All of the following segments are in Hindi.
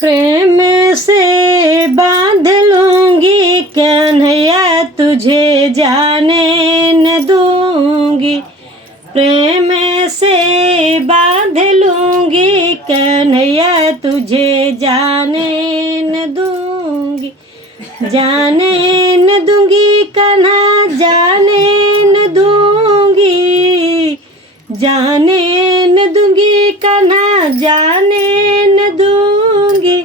प्रेम से बांध लूंगी कन्हैया तुझे जाने न दूंगी। प्रेम से बांध लूंगी कन्हैया तुझे जाने न दूंगी। जाने न दूंगी कन्हा जाने न दूंगी। जाने न दूंगी कन्हा जाने न दूंगी।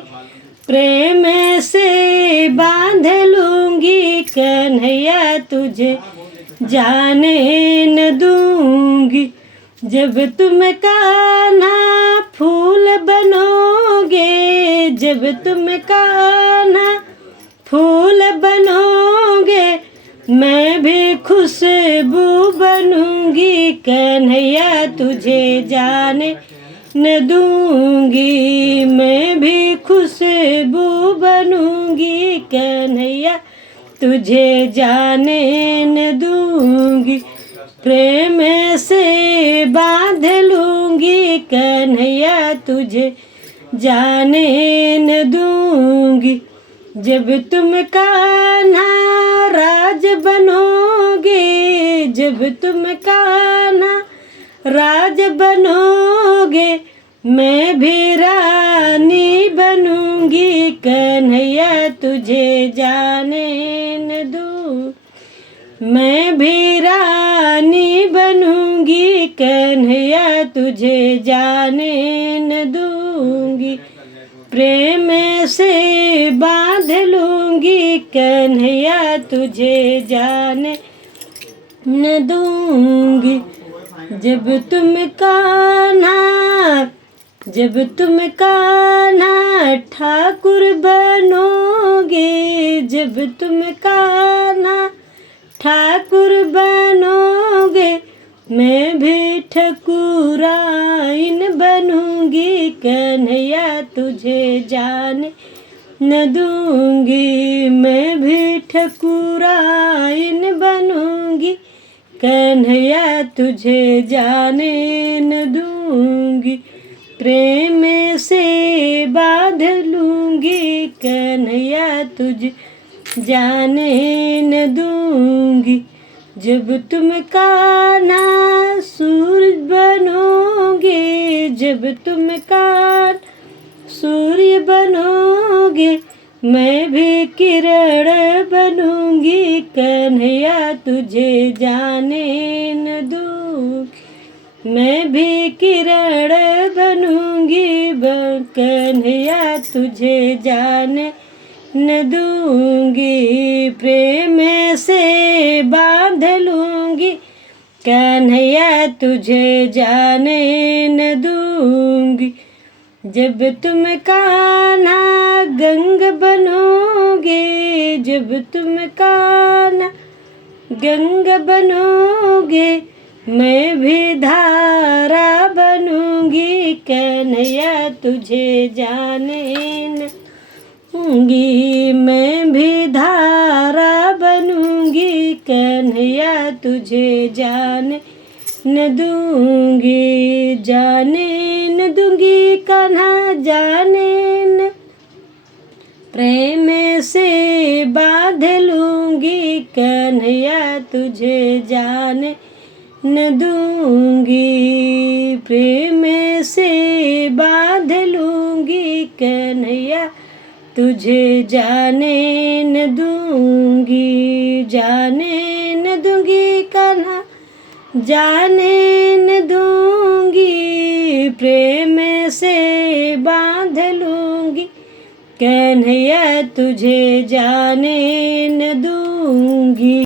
प्रेम से बांध लूंगी कन्हैया तुझे जाने न दूंगी। जब तुम कान्हा फूल बनोगे, जब तुम कान्हा फूल बनोगे, मैं भी खुशबू बनूंगी कन्हैया तुझे जाने न दूंगी। मैं भी खुशबू बनूंगी कन्हैया तुझे जाने न दूंगी। प्रेम से बांध लूंगी कन्हैया तुझे जाने न दूंगी। जब तुम कान्हा राज बनोगे, जब तुम कान्हा राज बनोगे, मैं भी रानी बनूंगी कन्हैया तुझे जाने न दूं। मैं भी रानी बनूंगी कन्हैया तुझे जाने न दूंगी। प्रेम से बांध लूंगी कन्हैया तुझे जाने न दूंगी। जब तुम कान्हा, जब तुम कान्हा ठाकुर बनोगे, जब तुम कान्हा ठाकुर बनोगे, मैं भी ठकुराइन बनूंगी कन्हैया तुझे जाने न दूंगी। मैं भी ठकुराइन बनूंगी कन्हैया तुझे जाने न दूंगी। प्रेम से बांध लूंगी कन्हैया तुझे जाने न दूंगी। जब तुम कान्हा सूरज बनोगे, जब तुम कान्हा सूर्य बनोगे, मैं भी किरण बनूंगी कन्हैया तुझे जाने न दूंगी। मैं भी किरण बनूंगी कन्हैया तुझे जाने न दूंगी। प्रेम से बांध लूंगी कन्हैया तुझे जाने न दूंगी। जब तुम कान्हा गंग बनोगे, जब तुम कान्हा गंग बनोगे, मैं भी धारा बनूंगी कन्हैया तुझे जाने न दूंगी। मैं भी धारा बनूंगी कन्हैया तुझे जाने न दूंगी। जाने न दूंगी कान्हा जाने न। प्रेम से बांध लूंगी कन्हैया तुझे जाने न दूंगी। प्रेम से बांध लूंगी कन्हैया तुझे जाने न दूंगी। जाने न दूंगी कान्हा जाने न दूंगी। प्रेम से बांध लूंगी कन्हैया तुझे जाने न दूंगी।